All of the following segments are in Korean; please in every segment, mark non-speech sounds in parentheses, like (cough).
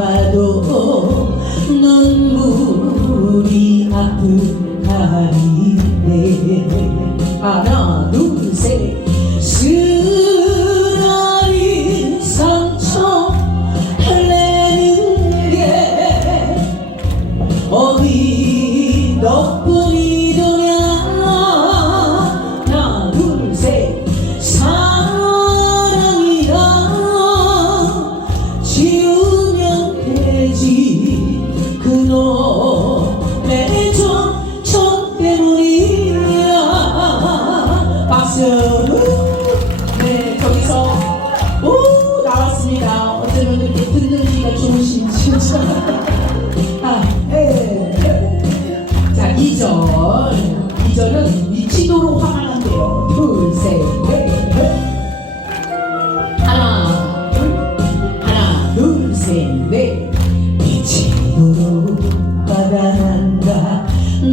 봐도 눈물이 아픈 다리네 하나 둘셋. 쓰라린 상처 흘리는 게 어디 덕분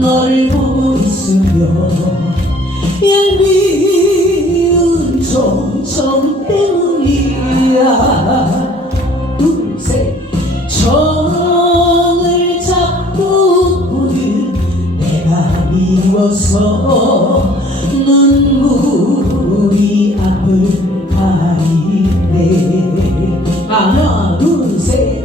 너를 보고 있으면 얄미운 정성 때문이야. 둘, 셋. 정을 잡고 보는 내가 미워서 눈물이 앞을 가리네 하나 둘셋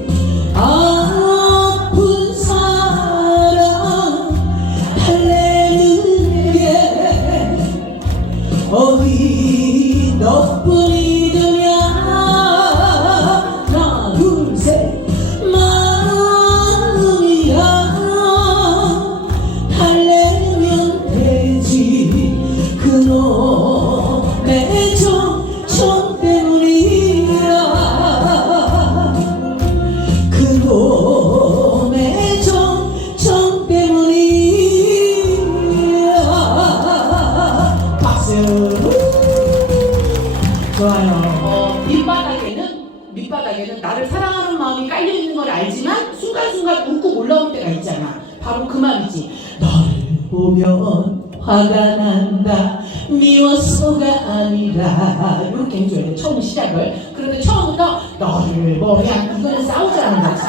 밑바닥에는 나를 사랑하는 마음이 깔려 있는 걸 알지만 순간순간 웃고 올라올 때가 있잖아. 바로 그 마음이지. 너를 보면 화가 난다 미워서가 아니라 이렇게 해줘야 돼. 처음 시작을. 그런데 처음부터 너를 보면 이거는 싸우자는 거지.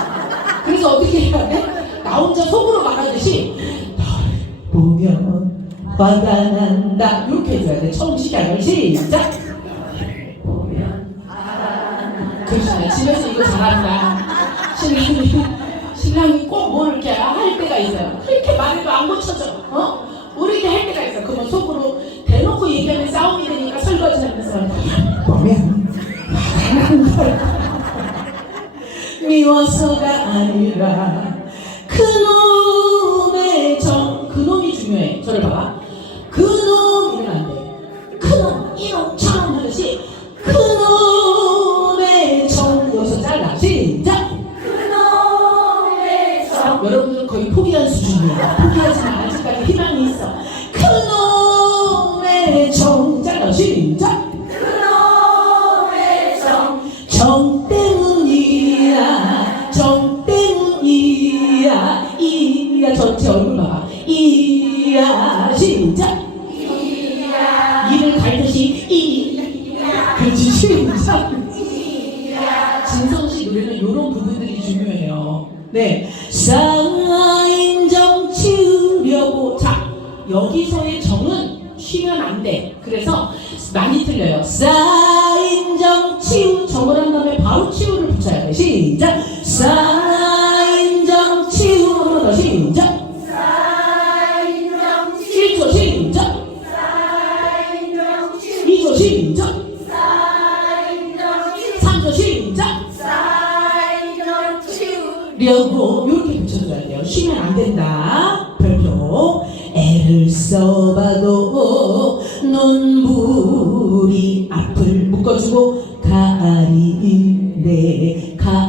그래서 어떻게 해야 돼? 나 혼자 속으로 말하듯이 보면 화가 난다 이렇게 해줘야 돼. 처음 시작을 시작. 그렇잖아요. 집에서 이거 잘한다. 신랑이 신랑이 꼭뭐 이렇게 할 때가 있어요. 그렇게 말해도 안 고쳐져. 어? 우리 이렇게 할 때가 있어. 그러면 속으로 대놓고 얘기하면 싸움이 되니까 설거지 하면서 보면 화가 난다 미워서가 아니라 그놈의 정 그놈이 중요해. 저를 봐봐. 노래는 이런 부분들이 중요해요. 네. 사인정 치우려고. 자 여기서의 정은 쉬면 안 돼. 그래서 많이 틀려요. 사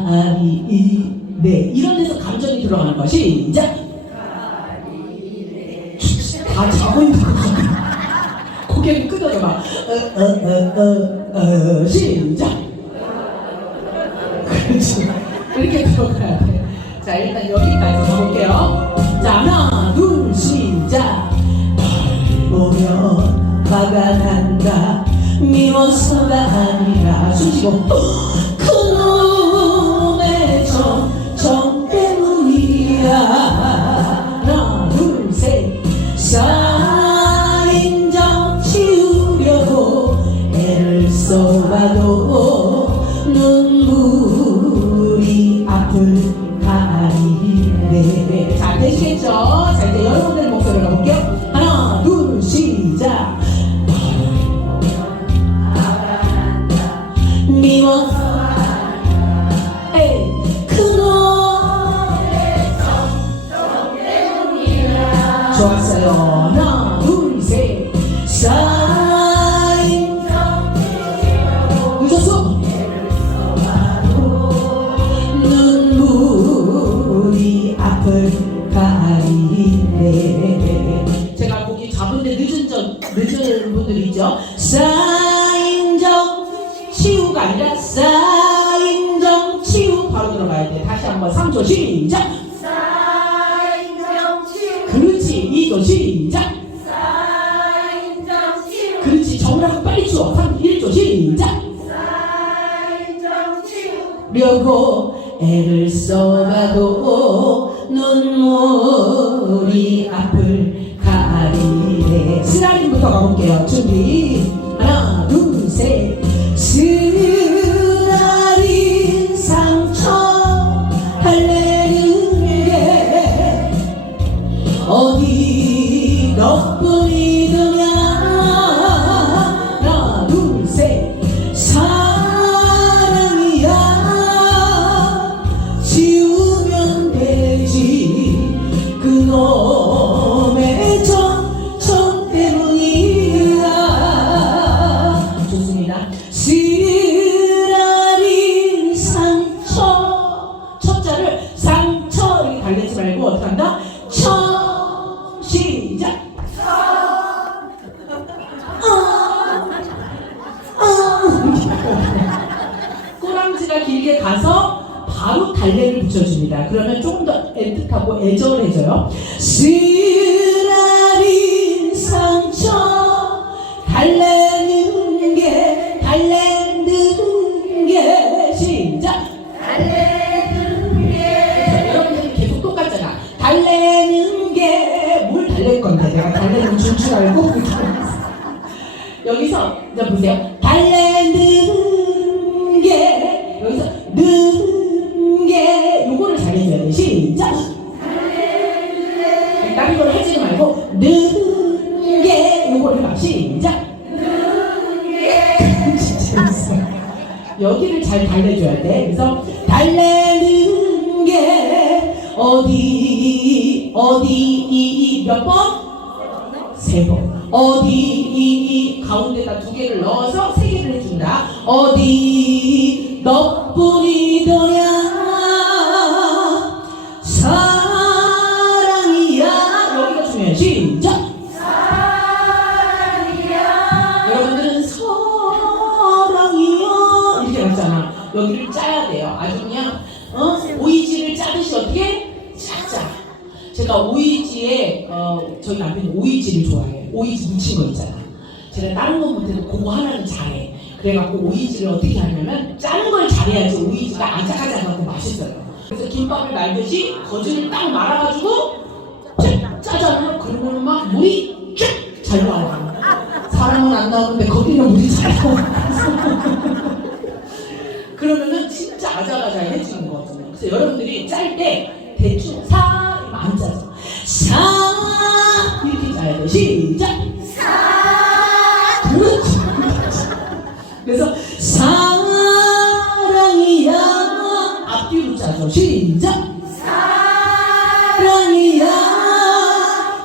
가리네 이런 데서 감정이 들어가는 거 시작. 다 자고 있는 거 고개를 끄덕여 봐. 어 어 어 어 어, 시작. 그렇지. 이렇게 들어가야 돼. 자, 일단 여기까지 가볼게요. 자, 하나, 둘, 시작. 널 보면 화가 난다 미워서가 아니라 숨 쉬고. 아픈 아이네. 잘 되시겠죠? 자 이제 여러분들 목소리로 볼게요. 하나 둘 시작. 미워 좋았어요. 하나 둘셋. 있죠. 사인정 치우가 아니라 사인정 치우 바로 들어가야 돼. 다시 한번 3조 시작. 그렇지 2조 시작. 그렇지 정우랑 빨리 치워 3, 1조 시작. 려고 애를 써가도 눈물이 앞을 스라림부터 가볼게요. 준비. 하나 둘셋. 스 가서 바로 달래를 붙여줍니다. 그러면 조금 더 애틋하고 애절해져요. 쓰라린 상처 달래는 게 달래는 게 시작 자, 여러분들이 계속 똑같잖아. 달래는 게 뭘 달랠 건데 내가 달래는 줄줄 알고 (laughs) 여기서 이제 보세요. 달래 여기를 잘 달래줘야 돼. 그래서 달래는 게 어디 어디 몇 번? 세 번. 어디 가운데다 두 개를 넣어서 세 개를 해준다. 어디 너뿐이더냐 제가 오이지에 어, 저희 남편이 오이지를 좋아해요. 오이지 묻힌 거 있잖아. 제가 다른 건 못해도 그거 하나는 잘해. 그래갖고 오이지를 어떻게 하냐면 짜는 걸 잘해야지 오이지가 아작아작하고 맛있어요. 그래서 김밥을 말듯이 거즈를 딱 말아가지고 쫙 짜잖아요. 그러면 막 물이 쫙잘 나와요. 사람은 안 나오는데 거기는 물이 잘 나와요. (laughs) 그러면은 진짜 아작아작해지는 거거든요. 그래서 여러분들이 짤 때 대충 사 돼. 시작. 그렇지. 그래서 사랑이야 앞뒤로 짜죠. 시작. 사랑이야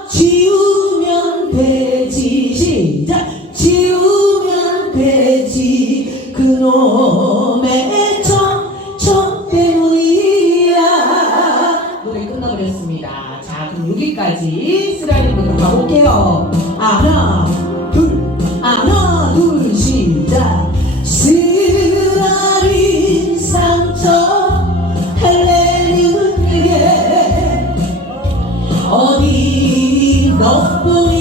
지우면 되지 시작 지우면 되지 그놈의 여기까지 쓰라리부터 가볼게요. 하나 둘. 하나 둘 시작. 어디 너뿐이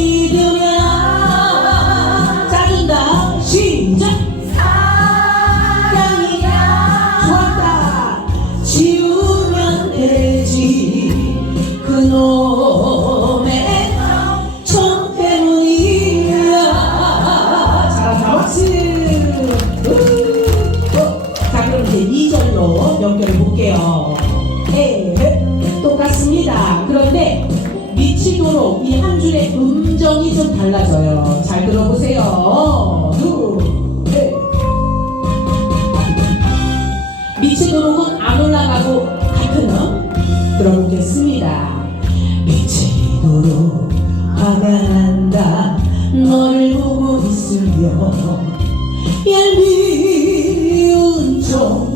달라져요. 잘 들어보세요. 미치 도록은 안 올라가고 같은 음 들어보겠습니다. 미치 도록 화가 난다 너를 보고 있으며 얄미운 정